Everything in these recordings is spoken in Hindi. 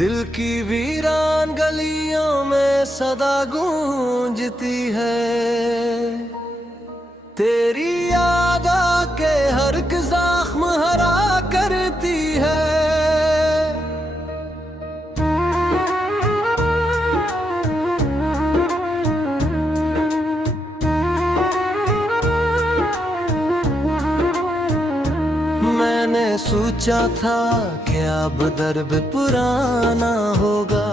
दिल की वीरान गलियों में सदा गूंजती है, तेरी याद आके हर एक जख्म हरा करती है। मैंने सोचा था कि अब दर्द पुराना होगा,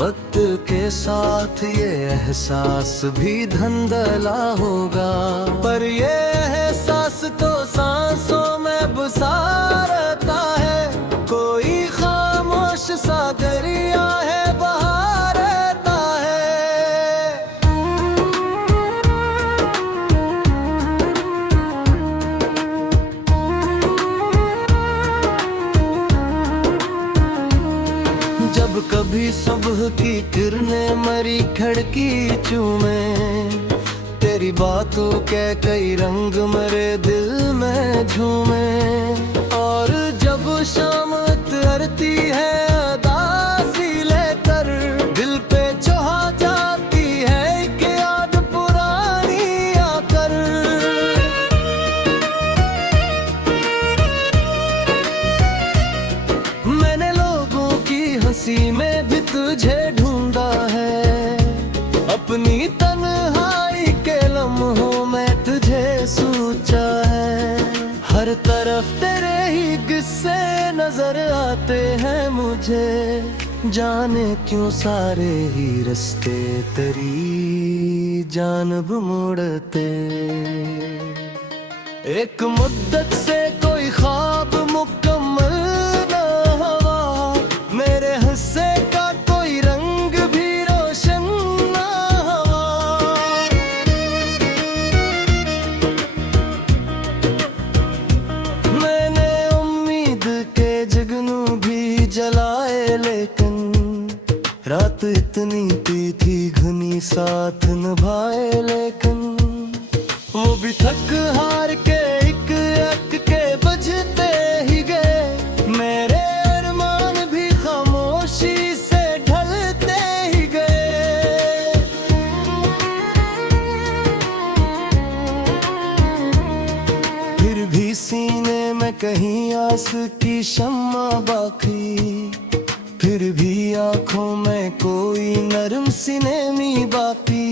वक्त के साथ ये एहसास भी धंधला होगा। पर ये एहसास तो सांसों में बसा रहता है, कोई खामोश सा दरिया है बहा रहता है। जब कभी सुबह की किरणें मरी खिड़की चूमे, तेरी बातों के कई रंग मेरे दिल में झूमे। और जब शाम उतरती है उदासी लेकर, दिल पे चढ़ा जाती है एक याद पुरानी आकर। मैंने लोगों की हंसी में भी तुझे ढूंढा है, अपनी तन्हाई के लम्हों में तुझे सोचा है। हर तरफ तेरे ही किस्से नजर आते हैं मुझे, जाने क्यों सारे ही रास्ते तेरी जानब मुड़ते। एक मुद्दत से कोई ख्वाब मुकम्मल ना हुआ, मेरे हिस्से का कोई रंग भी रोशन ना हुआ। मैंने उम्मीद के जगनू भी जलाए, लेकिन रात इतनी थी घनी साथ निभाए। लेकिन वो भी थक हार के एक एक के बजते ही गए, मेरे अरमान भी खामोशी से ढलते ही गए। फिर भी सीने में कहीं आस की शम्मा बाकी, फिर भी आंखों में कोई नरम सी नेमी बाकी।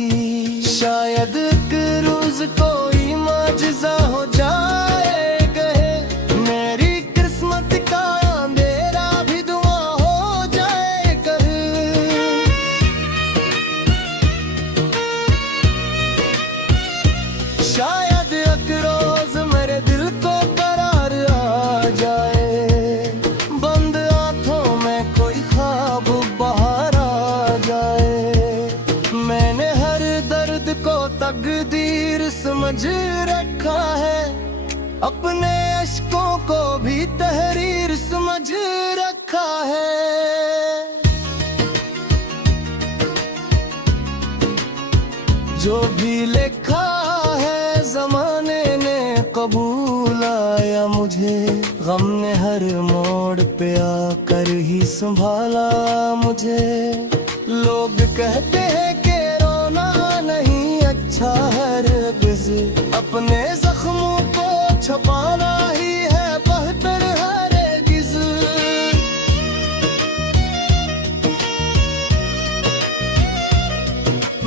शायद एक रोज कोई माजिज़ा हो जाए गए, मेरी किस्मत का अंधेरा भी धुआं हो जाए कहीं। शायद एक रोज मेरे दिल को करार आ जाए, बंद आंखों में कोई ख्वाब बाहर आ जाए। मैंने हर दर्द को तकदीर समझ रखा है, अपने अश्कों को भी तहरीर समझ रखा है। जो भी लिखा है जमाने ने कबूल आया मुझे, गम ने हर मोड़ पे आकर ही संभाला मुझे। लोग कहते हैं कि रोना नहीं अच्छा हरगिज़, अपने जख्मों को छुपाना ही है बेहतर हरगिज़।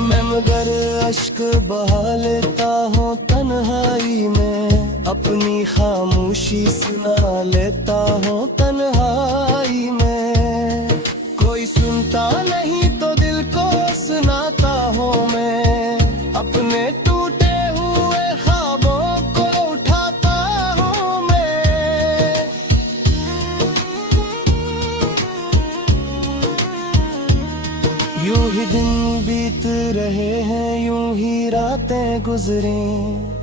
मैं मगर अश्क बहा लेता हूँ तन्हाई में, अपनी खामोशी सुना लेता हूँ तन्हाई में। कोई सुनता नहीं तो दिल को सुनाता हूँ मैं, अपने टूटे हुए ख्वाबों को उठाता हूँ मैं। यूं ही दिन बीत रहे हैं, यूं ही रातें गुजरें,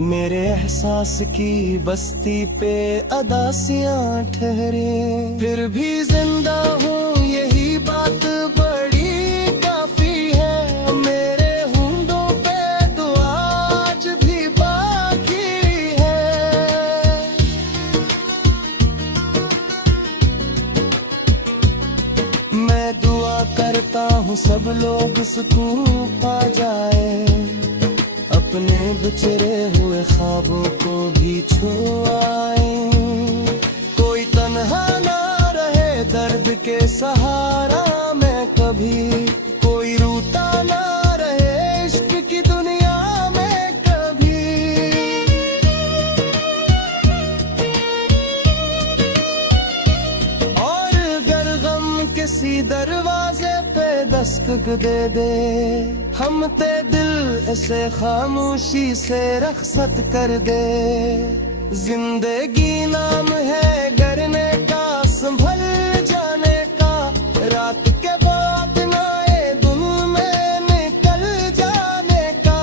मेरे एहसास की बस्ती पे अदासियां ठहरे। फिर भी जिंदा हूँ यही बात बड़ी काफी है, मेरे होंठों पे दुआ आज भी बाकी है। चाहता हूँ सब लोग सुकून पा जाए, अपने बिछड़े हुए ख्वाबों को भी छू आए। कोई तन्हा ना रहे दर्द के सहारा में कभी, कोई रूठा ना रहे इश्क की दुनिया में कभी। और अगर गम किसी दरवाजे पे दस्तक दे दे, हम ते दिल ऐसे खामोशी से रखसत कर दे। जिंदगी नाम है करने का, संभल जाने का, रात के बाद नए दिन में निकल जाने का।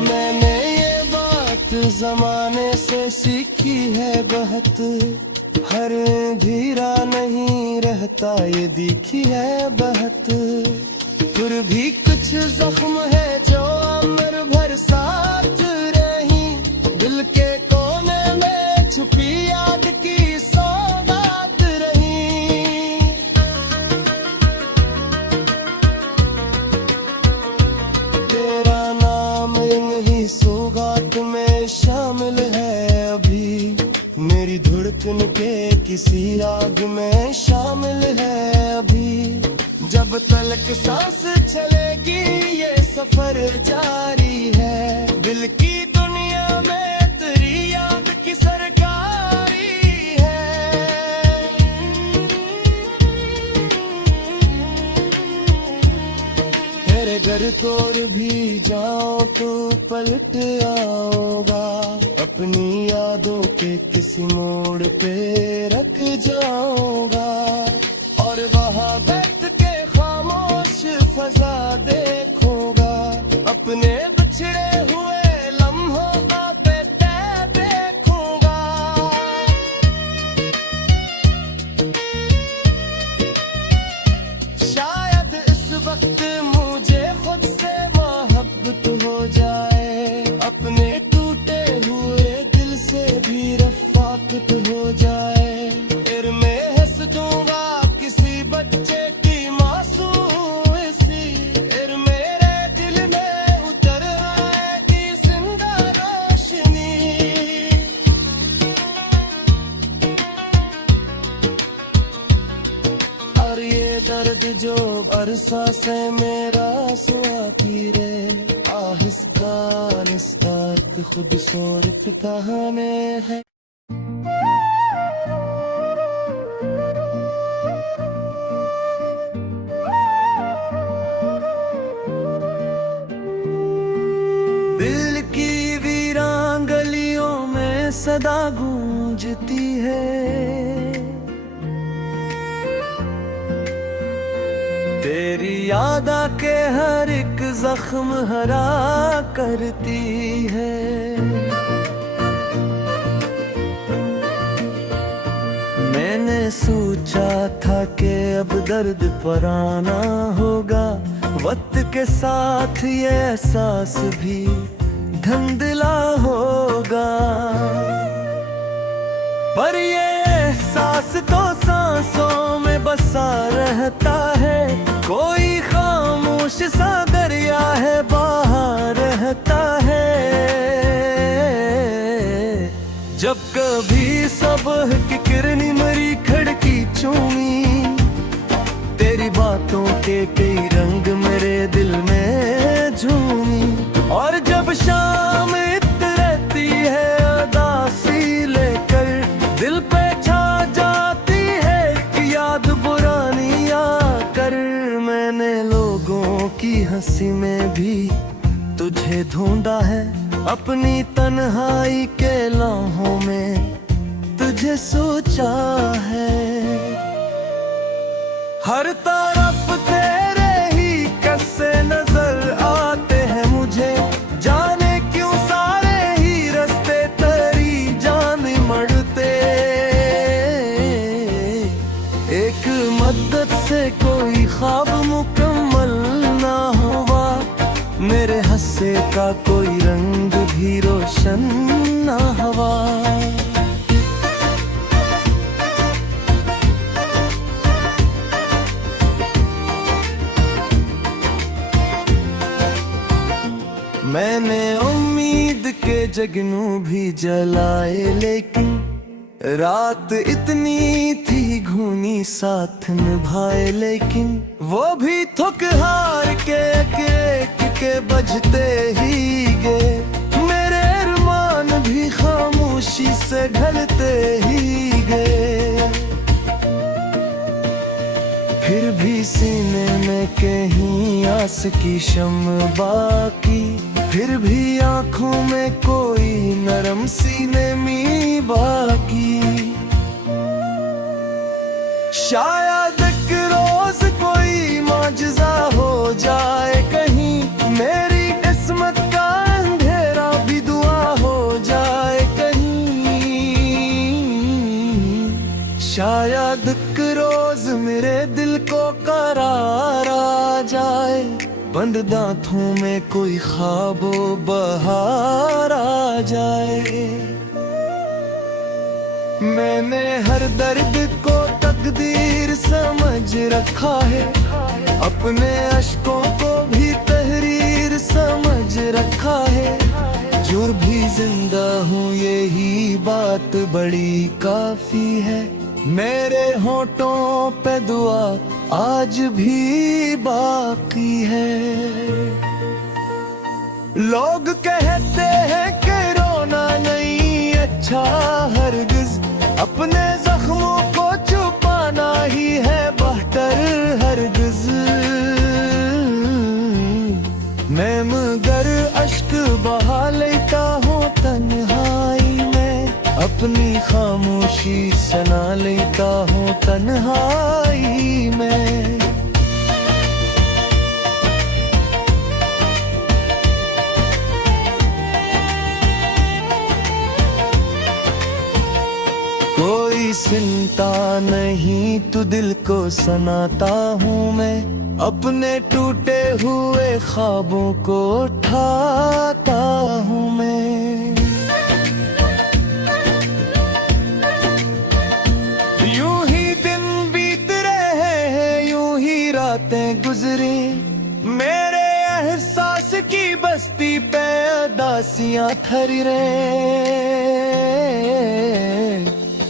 मैंने ये बात जमाने से सीखी है बहुत, हर धीरा नहीं रहता ये दिखी है बहुत। फिर भी कुछ जख्म है जो अमर भर साथ रही, दिल के कोने में छुपी याद की सौगात रही। तेरा नाम इन्हीं सौगात में शामिल है अभी, मेरी धड़कन के किसी राग में शामिल है अभी। जब तलक सांस चलेगी ये सफर जारी है, दिल की दुनिया में तेरी याद की सरकारी है। तेरे घर तोड़ भी जाओ तो पलट आओगा, अपनी यादों के किसी मोड़ पे रख जाऊंगा। और वहाँ बैठ के खामोश फजा देखूंगा, अपने बिछड़े हुए लम्हों पे देखूंगा। शायद इस वक्त मुझे खुद से मोहब्बत हो जाए, अपने टूटे हुए दिल से भी रफ़ाकत हो जाए। फिर मैं हंस दूंगा किसी बच्चे की मासूम सी, फिर मेरे दिल में उतर आएगी जिंदा रोशनी। और ये दर्द जो अरसा से मेरा सुआती रे, आहिस्ता आहिस्ता खुद सोचता कहाँ में है। दिल की वीरान गलियों में सदा गूंजती है, तेरी याद आके हर एक जख्म हरा करती है। मैंने सोचा था कि अब दर्द पराना होगा, वक्त के साथ ये एहसास भी धुंधला होगा। पर ये एहसास तो सांसों में बसा रहता है, कोई खामोश सा दरिया है बाहर रहता है। जब कभी सुबह की किरनी मरी खिड़की चूमी, तेरी बातों के कई रंग मेरे दिल में झूमी। और जब शाम रहती है उदासी लेकर, दिल पे छा जाती है कि याद पुरानी आकर। मैंने लोगों की हंसी में भी तुझे ढूंढा है, अपनी तन्हाई के लम्हों में तुझे सोचा है। हर तरफ तेरे ही किस्से नजर आते हैं मुझे, जाने क्यों सारे ही रास्ते तेरी जान मड़ते। एक मद्दत से कोई ख्वाब मुकम्मल ना हुआ, मेरे हंसे का कोई रंग भी रोशन ना हुआ। जगनू भी जलाए, लेकिन रात इतनी थी घूनी साथ निभाए। लेकिन वो भी थक हार के के बजते ही गए, मेरे अरमान भी खामोशी से ढलते ही गए। फिर भी सीने में कहीं आस की शम्म बाकी, फिर भी आंखों में कोई नरम सी नमी बाकी। शायद एक रोज कोई माजज़ा हो जाए कहीं, मेरी किस्मत का अंधेरा भी दुआ हो जाए कहीं। शायद एक रोज मेरे दिल को करार आ जाए, बंद दांतों में कोई ख्वाबो बहार आ जाए। मैंने हर दर्द को तकदीर समझ रखा है, अपने अश्कों को भी तहरीर समझ रखा है। जो भी जिंदा हूँ यही बात बड़ी काफी है, मेरे होठों पे दुआ आज भी बाकी है। लोग कहते हैं कि रोना नहीं अच्छा हरगिज, अपने जख्मों को छुपाना ही है बेहतर हरगिज। मैं मगर अश्क बहा लेता हूँ तन्हाई में, अपनी खामोशी सुना लेता हूँ तन्हाई में। कोई सुनता नहीं तो दिल को सुनाता हूँ मैं, अपने टूटे हुए ख्वाबों को उठाता हूँ मैं। यूं ही दिन बीत रहे हैं, यूं ही रातें गुजरी, मेरे एहसास की बस्ती पे उदासियां ठहरी रहे।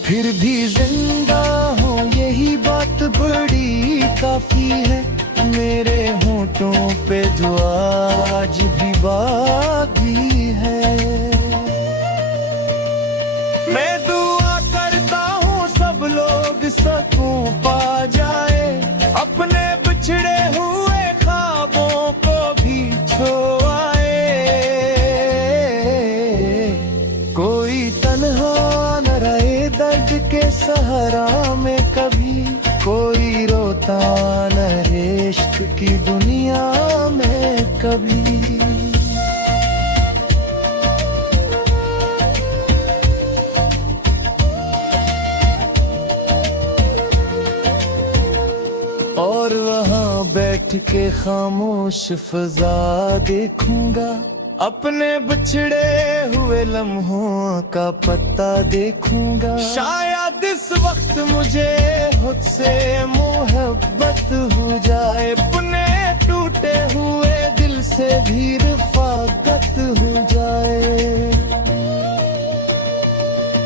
फिर भी जिंदा हूँ यही बात बड़ी काफी है, मेरे होठों पे दुआ आज भी बाकी है। मैं दुआ करता हूँ सब लोग सुकून पा जाए, अपने बिछड़े हुए ख्वाबों को भी छोड़ाए। कोई तन्हा न रहे दर्द के सहारा में कभी, कोई रोता न रहे इश्क की दुनिया में कभी। और वहाँ बैठ के खामोश फिजा देखूंगा, अपने बिछड़े हुए लम्हों का पत्ता देखूंगा। शायद इस वक्त मुझे खुद से मोहब्बत हो जाए, अपने टूटे हुए दिल से भी रफ़ाकत हो जाए।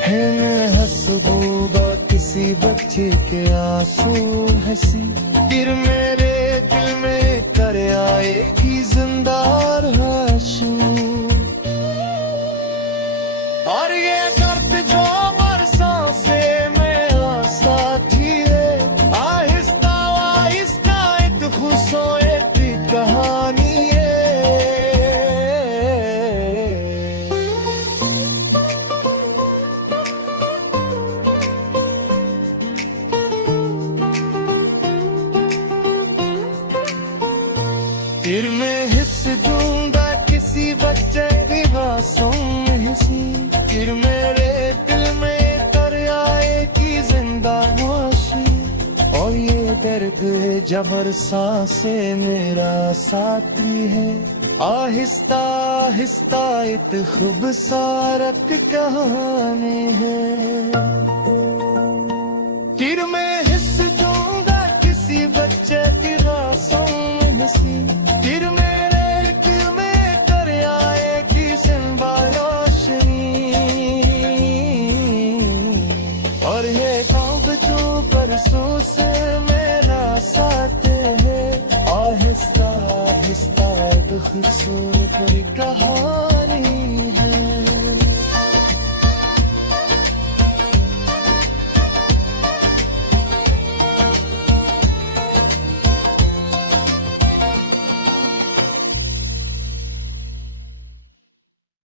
है मैं हंसबूबा किसी बच्चे के आंसू हंसी, फिर मेरे दिल में कर आए कि जिंदार हंसू। और ये दर्द जो मर सांसे में साथी है, आहिस्ता आहिस्ता एक खुशों की कहानी है। फिर मैं हिस्स दूंगा किसी बच्चे की बातों में हंसी, फिर मेरे दिल में कर आएगी जिंदा होशी। और ये दर्द जबर सांसे मेरा साथी है, आहिस्ता आहिस्ता एक खूबसूरत कहानी है।